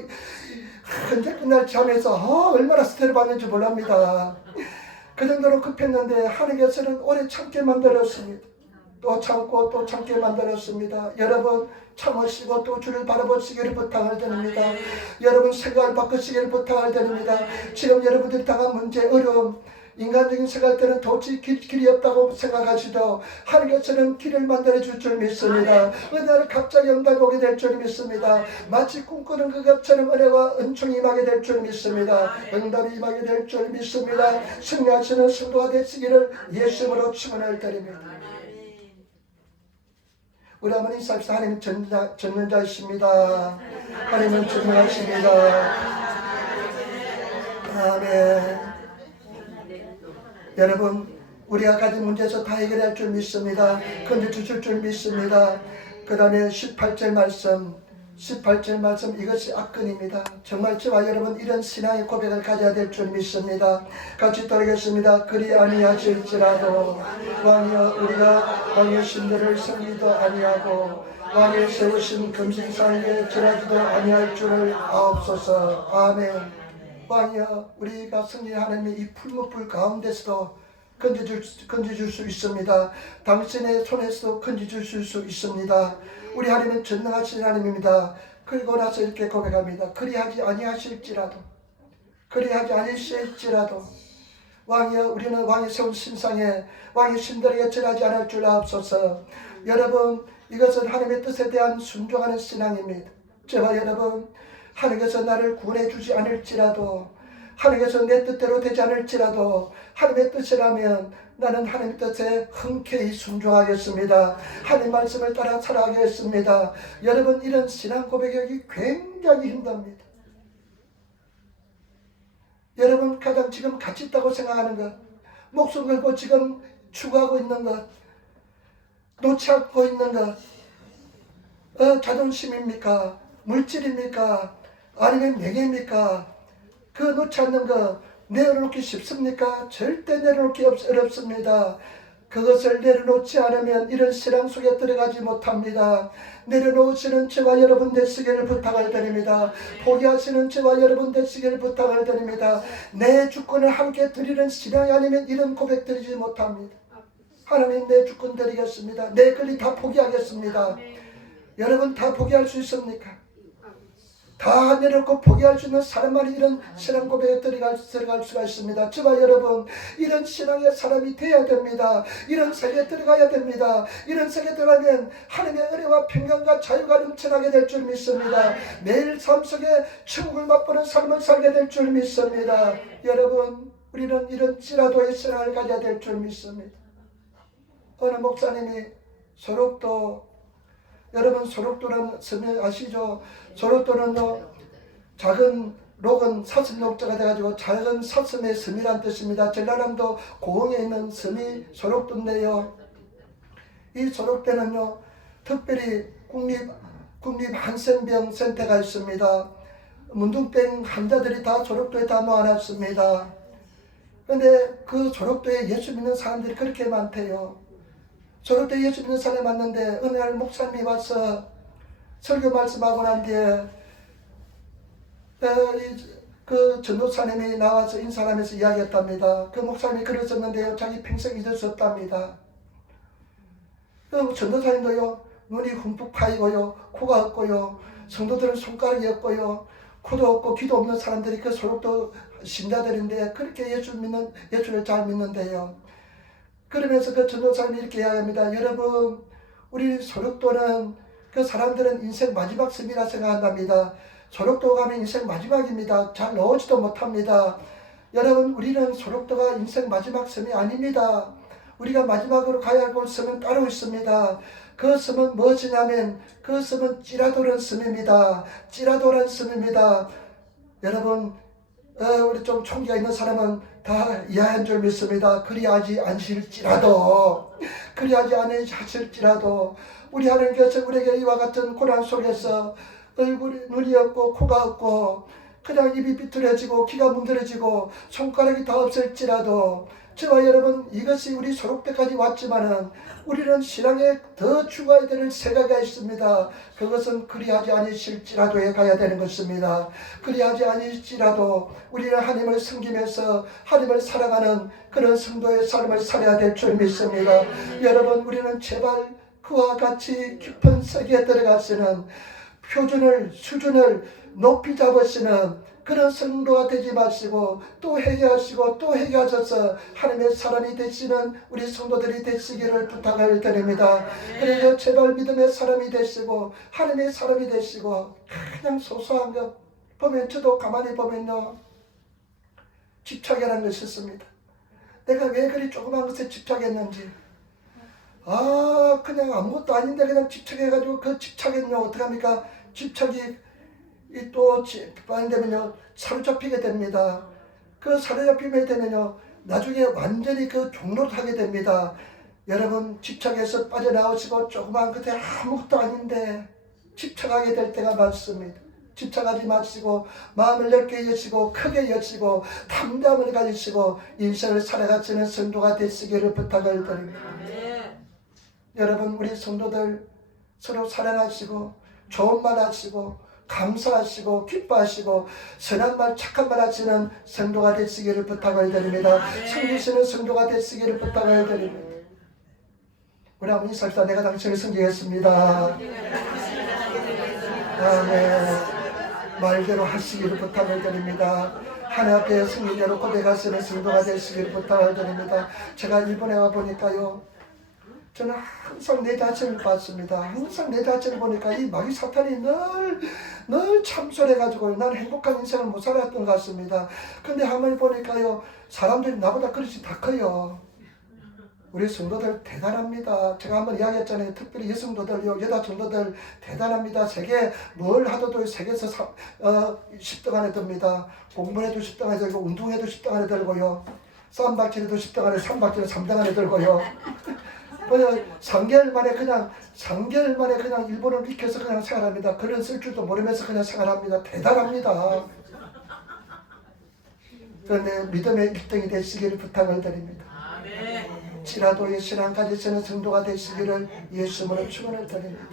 언제 끝날지 하면서 얼마나 스트레스 받는지 몰랍니다. 그 정도로 급했는데 하나님께서는 오래 참게 만들었습니다. 또 참고 또 참게 만들었습니다. 여러분 참으시고 또 주를 바라보시기를 부탁을 드립니다. 여러분 생각을 바꾸시기를 부탁을 드립니다. 지금 여러분들이 당한 문제, 어려움, 인간적인 생각할 때는 도저히 길이 없다고 생각하시도 하나님께서는 길을 만들어 줄 줄 믿습니다. 은혜를 갑자기 응답이 오게 될 줄 믿습니다. 마치 꿈꾸는 것처럼 은혜와 은총이 임하게 될 줄 믿습니다. 응답이 임하게 될 줄 믿습니다. 승리하시는 성도가 되시기를 예수님으로 축원을 드립니다. 우리 한번 인사합시다. 하나님은 전능자이십니다. 하나님은 전능하십니다. 아멘. 여러분 우리가 가진 문제에서 다 해결할 줄 믿습니다. 건져주실 줄 믿습니다. 그 다음에 18절 말씀 이것이 악근입니다. 정말 저와 여러분 이런 신앙의 고백을 가져야 될 줄 믿습니다. 같이 따르겠습니다. 그리 아니하실지라도 왕이여 우리가 왕의 신들을 섬기도 아니하고 왕의 세우신 금신상에 절하지도 아니할 줄을 아옵소서. 아멘. 왕이여 우리가 승리의 하나님의 이 풀무불 가운데서도 건져줄 수 있습니다. 당신의 손에서도 건져줄 수 있습니다. 우리 하나님은 전능하신 하나님입니다. 그리고 나서 이렇게 고백합니다. 그리하지 아니하실지라도 왕이여 우리는 왕이 세운 신상에 왕의 신들에게 절하지 않을 줄 아옵소서. 여러분 이것은 하나님의 뜻에 대한 순종하는 신앙입니다. 저와 여러분 하나님께서 나를 구원해 주지 않을지라도 하나님께서 내 뜻대로 되지 않을지라도 하나님의 뜻이라면 나는 하나님의 뜻에 흔쾌히 순종하겠습니다. 하나님 말씀을 따라 살아가겠습니다. 여러분 이런 신앙 고백이 굉장히 힘듭니다. 여러분 가장 지금 가치 있다고 생각하는 것, 목숨 걸고 지금 추구하고 있는 것, 놓지 않고 있는 것, 자존심입니까? 물질입니까? 아니면 명예입니까? 그 놓지 않는 것 내려놓기 쉽습니까? 절대 내려놓기 어렵습니다. 그것을 내려놓지 않으면 이런 신앙 속에 들어가지 못합니다. 내려놓으시는 저와 여러분 되시기를 부탁을 드립니다. 포기하시는 저와 여러분 되시기를 부탁을 드립니다. 내 주권을 함께 드리는 신앙이 아니면 이런 고백 드리지 못합니다. 하나님 내 주권 드리겠습니다. 내 권리 다 포기하겠습니다. 여러분 다 포기할 수 있습니까? 다 내려놓고 포기할 수 있는 사람만이 이런 신앙 고백에 들어갈 수가 있습니다. 저와 여러분 이런 신앙의 사람이 되어야 됩니다. 이런 세계에 들어가야 됩니다. 이런 세계에 들어가면 하나님의 은혜와 평강과 자유가 넘쳐나게 될 줄 믿습니다. 매일 삶 속에 천국을 맛보는 삶을 살게 될 줄 믿습니다. 여러분 우리는 이런 찌라도의 신앙을 가져야 될 줄 믿습니다. 어느 목사님이 소록도, 여러분 소록도는 섬이 아시죠? 소록도는요 작은 록은 사슴 녹자가 돼가지고 작은 사슴의 섬이란 뜻입니다. 전라남도 고흥에 있는 섬이 소록도인데요. 이 소록도는요 특별히 국립 한센병 센터가 있습니다. 문둥병 환자들이 다 소록도에 다 모아놨습니다. 그런데 그 소록도에 예수 믿는 사람들이 그렇게 많대요. 소록도에 예수 믿는 사람이 많는데 어느 날 목사님이 와서 설교 말씀하고 난 뒤에 그 전도사님이 나와서 인사하면서 이야기했답니다. 그 목사님이 글을 썼는데요 자기 평생 잊을 수 없답니다. 그 전도사님도요 눈이 흠뻑 파이고요 코가 없고요 성도들은 손가락이 없고요 코도 없고 귀도 없는 사람들이 그 소록도 신자들인데 그렇게 예수를 잘 믿는데요. 그러면서 그 전도사님이 이렇게 이야기합니다. 여러분 우리 소록도는 그 사람들은 인생 마지막 섬이라 생각한답니다. 소록도 가면 인생 마지막입니다. 잘 나오지도 못합니다. 여러분 우리는 소록도가 인생 마지막 섬이 아닙니다. 우리가 마지막으로 가야 할 섬은 따로 있습니다. 그 섬은 무엇이냐면 그 섬은 찌라도라는 섬입니다. 찌라도라는 섬입니다. 여러분 우리 좀 총기가 있는 사람은 다 이해한 줄 믿습니다. 그리하지 않으실지라도 우리 하나님께서 우리에게 이와 같은 고난 속에서 얼굴에 눈이 없고 코가 없고 그냥 입이 비뚤어지고 귀가 문드러지고 손가락이 다 없을지라도 저와 여러분, 이것이 우리 소록 때까지 왔지만은 우리는 신앙에 더 추가해야 될 세가가 있습니다. 그것은 그리하지 아니실지라도에 가야 되는 것입니다. 그리하지 아니실지라도 우리는 하나님을 섬기면서 하나님을 사랑하는 그런 성도의 삶을 살아야 될 줄 믿습니다. 여러분, 우리는 제발 그와 같이 깊은 세계에 들어가시는 수준을 높이 잡으시는 그런 성도가 되지 마시고 또 회개하시고 또 회개하셔서 하나님의 사람이 되시는 우리 성도들이 되시기를 부탁을 드립니다. 그래서 제발 믿음의 사람이 되시고 하나님의 사람이 되시고 그냥 소소한 것 보면 저도 가만히 보면요, 집착이라는 것이 있습니다. 내가 왜 그리 조그만 것에 집착했는지, 그냥 아무것도 아닌데 그냥 집착해가지고 그 집착은요 어떡합니까? 집착이 또 많이 되면요 사로잡히게 됩니다. 그 사로잡히게 되면요 나중에 완전히 그 종로를 하게 됩니다. 여러분, 집착해서 빠져나오시고 조그만 것에 아무것도 아닌데 집착하게 될 때가 많습니다. 집착하지 마시고 마음을 넓게 여시고 크게 여시고 담대함을 가지시고 인생을 살아가시는 성도가 되시기를 부탁을 드립니다. 여러분, 우리 성도들 서로 사랑하시고 좋은 말 하시고 감사하시고 기뻐하시고 선한 말 착한 말 하시는 성도가 되시기를 부탁을 드립니다. 섬기시는 성도가 되시기를 부탁을 드립니다. 우리 아버지 살다 내가 당신을 섬기겠습니다. 아멘. 말대로 하시기를 부탁을 드립니다. 하나님 앞에 승리대로 고백하시는 성도가 되시기를 부탁을 드립니다. 제가 일본에 와보니까요, 저는 항상 내 자신을 봤습니다. 항상 내 자신을 보니까 이 마귀 사탄이 늘 참소해가지고 나는 행복한 인생을 못 살았던 것 같습니다. 근데 한번 보니까요, 사람들이 나보다 그릇이 다 커요. 우리 성도들 대단합니다. 제가 한번 이야기했잖아요. 특별히 여성도들요, 여자 성도들 대단합니다. 세계 뭘 하더라도 세계에서 10등 안에 듭니다. 공부해도 10등 안에 들고 운동해도 10등 안에 들고요. 쌈박질해도 10등 안에 3등 안에 들고요. 그냥 3개월 만에 그냥 일본을 익혀서 그냥 생활합니다. 글은 쓸 줄도 모르면서 그냥 생활합니다. 대단합니다. 그런데 믿음의 1등이 되시기를 부탁을 드립니다. 지라도의 신앙 가지시는 성도가 되시기를 예수님으로 축원을 드립니다.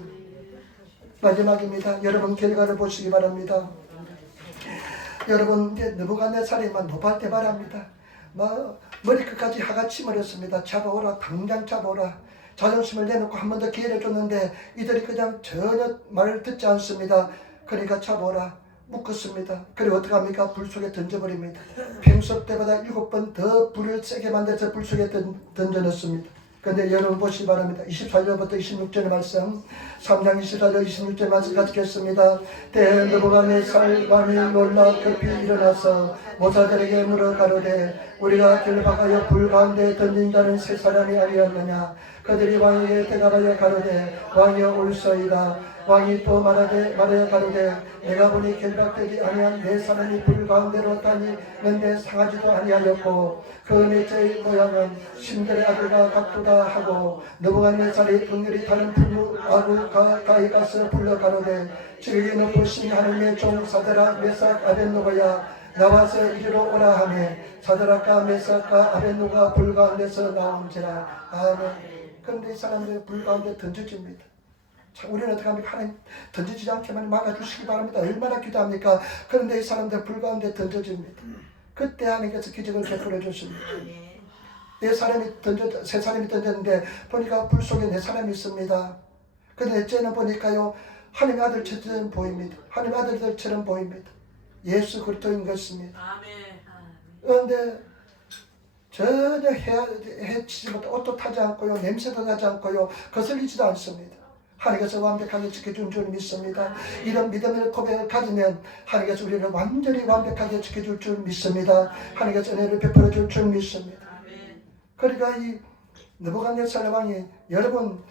마지막입니다. 여러분, 결과를 보시기 바랍니다. 여러분, 이제 느부갓네살이만 노발대 바랍니다. 머리끝까지 하가 치밀었습니다. 잡아오라, 당장 잡아오라. 자존심을 내놓고 한 번 더 기회를 줬는데 이들이 그냥 전혀 말을 듣지 않습니다. 그러니까 잡아오라, 묶었습니다. 그리고 어떻게 합니까? 불 속에 던져버립니다. 평소 때보다 7번 더 불을 세게 만들어서 불 속에 던져넣습니다. 그런데 여러분 보시기 바랍니다. 24절부터 26절의 말씀, 3장 24절 26절 말씀 같이 읽겠습니다. 느부갓네살 왕이 놀라 급히 일어나서 모사들에게 물어 가로되 우리가 결박하여 불 가운데 던진 자는 세 사람이 아니었느냐. 그들이 왕에게 대답하여 가로되 왕이여 올소이다. 왕이 또 말하여 가로되 내가 보니 결박되지 아니한 네 사람이 불 가운데로 다니는데 상하지도 아니하였고 그 넷째의 모양은 신들의 아들과 같도다 하고 느부갓네살이 극렬히 타는 풀무하고 가까이 가서 불러 가로되 지극히 높으신 하나님의 종 사드락 메삭 아벳노고야 나와서 이리로 오라 하며 사드락과 메삭과 아벳노가 불 가운데서 나온지라. 아멘. 그런데 이 사람들이 불 가운데 던져집니다. 자, 우리는 어떻게 합니까? 하나님 던지지 않게만 막아주시기 바랍니다. 얼마나 기도합니까? 그런데 이 사람들 불 가운데 던져집니다. 그때 하나님께서 기적을 베풀어 주십니다. 세 사람이 던졌는데 보니까 불 속에 네 사람이 있습니다. 근데 넷째는 보니까요, 하나님의 아들처럼 보입니다. 하나님의 아들들처럼 보입니다. 예수 그리스도인 것입니다. 그런데 전혀 해치지 못해 옷도 타지 않고요, 냄새도 나지 않고요, 거슬리지도 않습니다. 하나님께서 완벽하게 지켜준 줄 믿습니다. 이런 믿음의 고백을 가지면 하나님께서 우리를 완전히 완벽하게 지켜줄 줄 믿습니다. 하나님께서 은혜를 베풀어 줄 줄 믿습니다. 그러니까 이 느부갓네살 왕이, 여러분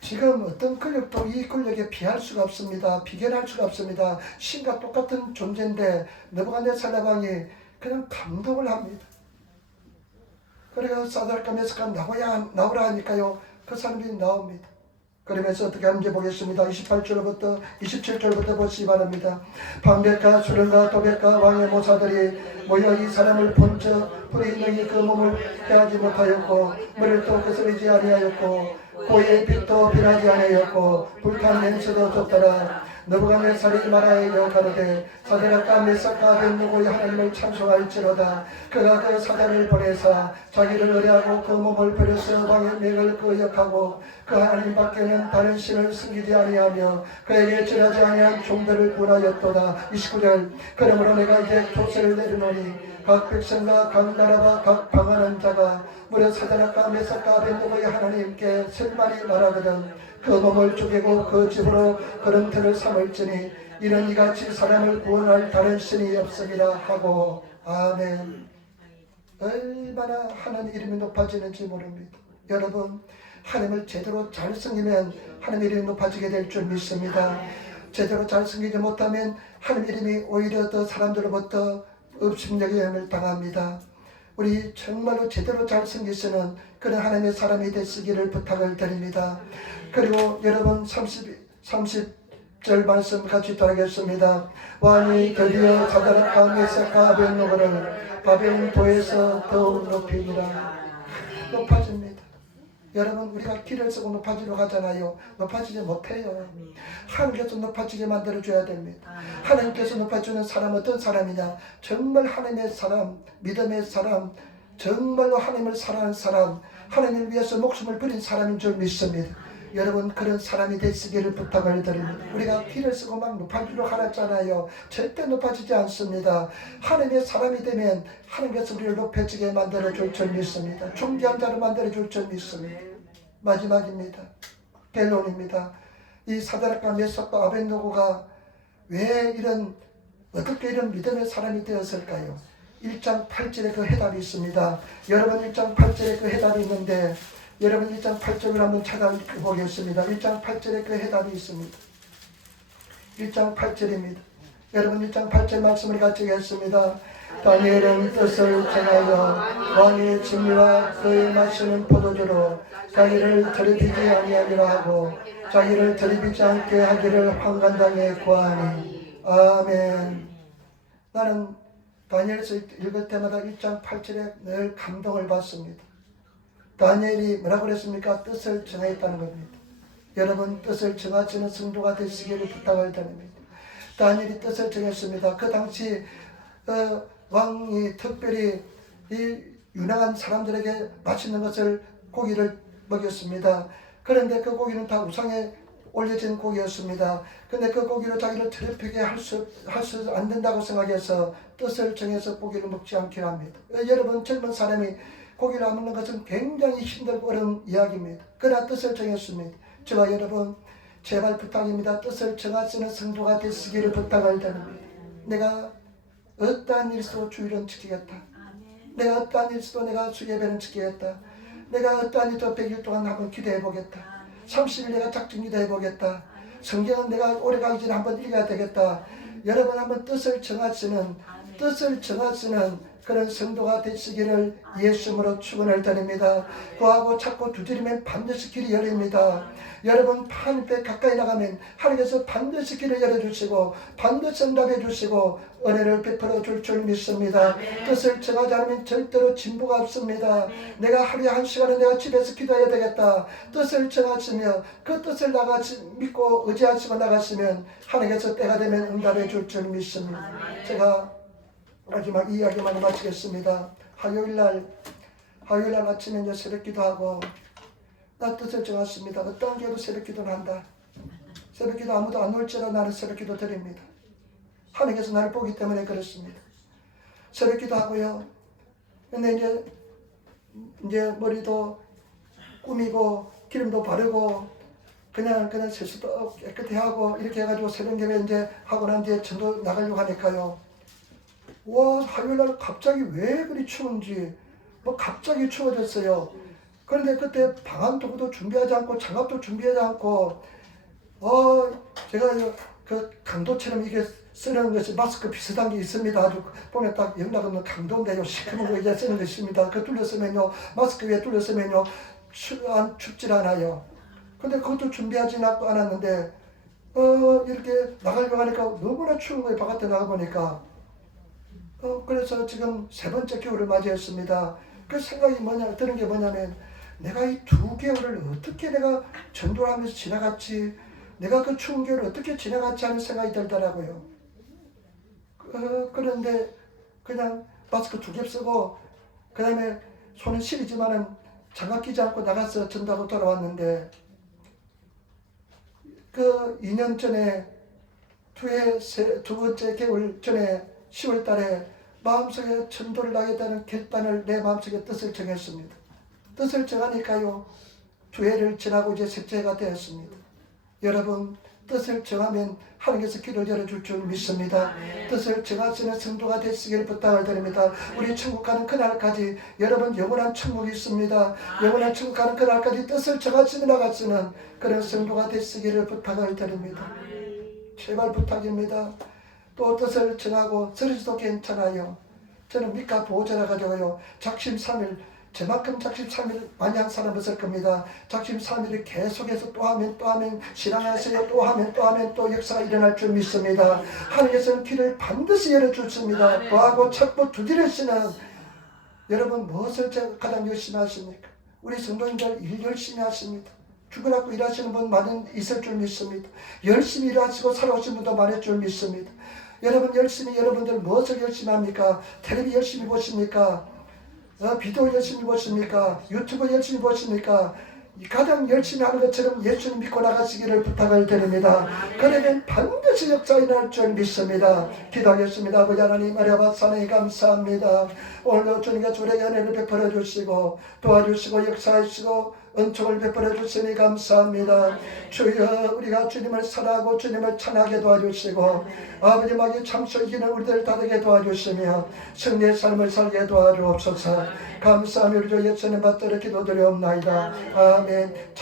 지금 어떤 권력도 이 권력에 비할 수가 없습니다. 비견할 수가 없습니다. 신과 똑같은 존재인데 느부갓네살 왕이 그냥 감동을 합니다. 그러니까 사드락과 메삭과 나오라 하니까요, 그 사람들이 나옵니다. 그러면서 어떻게 하는지 보겠습니다. 28절부터 27절부터 보시기 바랍니다. 방백과 수령과 도백과 왕의 모사들이 모여 이 사람을 본즉 불이 능히 그 몸을 해하지 못하였고 물도 거스르지 아니하였고 고의 빛도 빛나지 아니하였고 불탄 냄새도 좋더라. 느부갓네살이 말하여 가로되 사드락과 메삭과 아벳느고의 하나님을 찬송할지로다. 그가 그 사자를 보내사 자기를 의뢰하고 그 몸을 버려서 왕의 명을 거역하고 그 하나님 밖에는 다른 신을 숨기지 아니하며 그에게 절하지 아니한 종들을 구하였도다. 29절 그러므로 내가 이제 돛을 내리노니 각 백성과 각 나라와 각 방언하는 자가 무려 사드락과 메삭과 아벳느고의 하나님께 쓸만히 말하거든 그 몸을 쪼개고 그 집으로 걸음틀을 삼을지니 이는 이같이 사람을 구원할 다른 신이 없으리라 하고. 아멘. 얼마나 하나님 이름이 높아지는지 모릅니다. 여러분 하나님을 제대로 잘 섬기면 하나님 이름이 높아지게 될 줄 믿습니다. 제대로 잘 섬기지 못하면 하나님 이름이 오히려 더 사람들로부터 업심여김을 당합니다. 우리 정말로 제대로 잘 섬기시는 그런 하나님의 사람이 되시기를 부탁을 드립니다. 그리고 여러분 30절 말씀 같이 따르겠습니다. 왕이 드디어 사드락과 메삭과 아벳느고를 바벨론 도에서 더욱 높이니라. 높아집니다. 여러분 우리가 길을 쓰고 높아지려 하잖아요. 높아지지 못해요. 하나님께서 높아지게 만들어줘야 됩니다. 하나님께서 높아주는 사람 어떤 사람이냐? 정말 하나님의 사람, 믿음의 사람, 정말로 하나님을 사랑하는 사람, 하나님을 위해서 목숨을 버린 사람인 줄 믿습니다. 여러분 그런 사람이 되시기를 부탁을 드립니다. 우리가 길을 쓰고 막 높아지려 하잖아요. 절대 높아지지 않습니다. 하나님의 사람이 되면 하나님께서 우리를 높여지게 만들어줄 줄 믿습니다. 존귀한 자로 만들어줄 줄 믿습니다. 마지막입니다. 결론입니다. 이 사드락과 메삭과 아벳느고가 왜 어떻게 이런 믿음의 사람이 되었을까요? 1장 8절에 그 해답이 있습니다. 여러분 1장 8절에 그 해답이 있는데 여러분 1장 8절을 한번 찾아보겠습니다. 1장 8절에 그 해답이 있습니다. 1장 8절입니다. 여러분 1장 8절 말씀을 같이 읽겠습니다. 다니엘은 뜻을 정하여 왕의 진미와 그의 마시는 포도주로 자기를 더럽히지 아니하리라 하고 자기를 더럽히지 않게 하기를 환관당에 구하니. 아멘. 나는 다니엘서 읽을 때마다 1장 8절에 늘 감동을 받습니다. 다니엘이 뭐라고 그랬습니까? 뜻을 정했다는 겁니다. 여러분 뜻을 정하시는 성도가 되시기를 부탁을 드립니다. 다니엘이 뜻을 정했습니다. 그 당시 왕이 특별히 이 유능한 사람들에게 맛있는 것을 고기를 먹였습니다. 그런데 그 고기는 다 우상에 올려진 고기였습니다. 근데 그 고기로 자기를 더럽히게 할 수 안 된다고 생각해서 뜻을 정해서 고기를 먹지 않게 합니다. 여러분 젊은 사람이 고기를 안 먹는 것은 굉장히 힘들고 어려운 이야기입니다. 그러나 뜻을 정했습니다. 저와 여러분 제발 부탁입니다. 뜻을 정하시는 성도가 되시기를 부탁을 드립니다. 내가 어떠한 일도 주일은 지키겠다. 내가 어떠한 일도 내가 수예배는 지키겠다. 내가 어떠한 일도 100일 동안 한번 기도해보겠다. 30일 내가 작정 기도해보겠다. 성경은 내가 오래 가기 전에 한번 읽어야 되겠다. 여러분 한번 뜻을 정하시는 그런 성도가 되시기를 예수님으로 축원을 드립니다. 구하고 찾고 두드리면 반드시 길이 열립니다. 여러분 하나님께 가까이 나가면 하나님께서 반드시 길을 열어주시고 반드시 응답해 주시고 은혜를 베풀어 줄 줄 믿습니다. 뜻을 정하지 않으면 절대로 진보가 없습니다. 내가 하루에 1시간은 내가 집에서 기도해야 되겠다. 뜻을 정하시며 그 뜻을 믿고 의지하시고 나가시면 하나님께서 때가 되면 응답해 줄 줄 믿습니다. 제가 마지막 이야기만 마치겠습니다. 화요일날 아침에 이제 새벽 기도하고 나 뜻을 정했습니다. 어떤 교회도 새벽 기도를 한다. 새벽 기도 아무도 안 올지라 나는 새벽 기도 드립니다. 하나님께서 나를 보기 때문에 그렇습니다. 새벽 기도하고요. 근데 이제 머리도 꾸미고 기름도 바르고 그냥 세수도 깨끗이 하고 이렇게 해가지고 새벽 예배 이제 하고 난 뒤에 전도 나가려고 하니까요. 와, 화요일날 갑자기 왜 그리 추운지 갑자기 추워졌어요. 그런데 그때 방한도구도 준비하지 않고 장갑도 준비하지 않고 제가 그 강도처럼 이게 쓰는 것이 마스크 비슷한 게 있습니다. 아주 보면 딱 영락없는 강도인데요. 시커먼 거 이제 쓰는 것입니다. 그 둘러쓰면요 마스크 위에 둘러쓰면요 춥질 않아요. 근데 그것도 준비하지 않았는데 이렇게 나가려고 하니까 너무나 추운 거예요. 바깥에 나가보니까. 그래서 지금 세 번째 겨울을 맞이했습니다. 그 생각이 드는 게 뭐냐면, 내가 이 2개월을 어떻게 내가 전도를 하면서 지나갔지, 내가 그 추운 겨울을 어떻게 지나갔지 하는 생각이 들더라고요. 그런데 그냥 마스크 2개 쓰고, 그 다음에 손은 시리지만은 장갑 끼지 않고 나가서 전도하고 돌아왔는데, 그 2년 전에 두 번째 겨울 전에 10월 달에 마음속에 전도를 하겠다는 결단을 내 마음속에 뜻을 정했습니다. 뜻을 정하니까요, 2해를 지나고 이제 셋째 해가 되었습니다. 여러분, 뜻을 정하면 하나님께서 길을 열어줄 줄 믿습니다. 뜻을 정하시는 성도가 되시길 부탁을 드립니다. 우리 천국 가는 그날까지 여러분 영원한 천국이 있습니다. 영원한 천국 가는 그날까지 뜻을 정하시며 나가시는 그런 성도가 되시기를 부탁을 드립니다. 제발 부탁입니다. 또 뜻을 정하고 쓰러져도 괜찮아요. 저는 미카 보호자라 가지고요, 작심삼일, 저만큼 작심삼일 많이 한 사람 없을 겁니다. 작심삼일을 계속해서 또 하면 신앙하세요. 또 하면 또 역사가 일어날 줄 믿습니다. 하나님께서는 길을 반드시 열어주십니다. 또 하고 찾고 두드리시는, 여러분 무엇을 가장 열심히 하십니까? 우리 성도님들 일 열심히 하십니다. 죽으라고 일하시는 분 많이 있을 줄 믿습니다. 열심히 일하시고 살아오신 분도 많을 줄 믿습니다. 여러분 여러분들 무엇을 열심히 합니까? 텔레비 열심히 보십니까? 비디오 열심히 보십니까? 유튜브 열심히 보십니까? 가장 열심히 하는 것처럼 예수님 믿고 나가시기를 부탁을 드립니다. 그러면 반드시 역사가 일어날 줄 믿습니다. 기도하겠습니다. 아버지 하나님, 아뢰바 사랑에 감사합니다. 오늘도 주님과 주의 은혜를 베풀어 주시고 도와주시고 역사하시고 은총을 베풀어 주시니 감사합니다. 주여, 우리가 주님을 사랑하고 주님을 찬하게 도와주시고 아버지 마귀 참소 이기는 우리들 다되게 도와주시며 승리의 삶을 살게 도와주옵소서. 감사하며 우리 주 예수님 받들어 기도드리옵나이다. 아멘.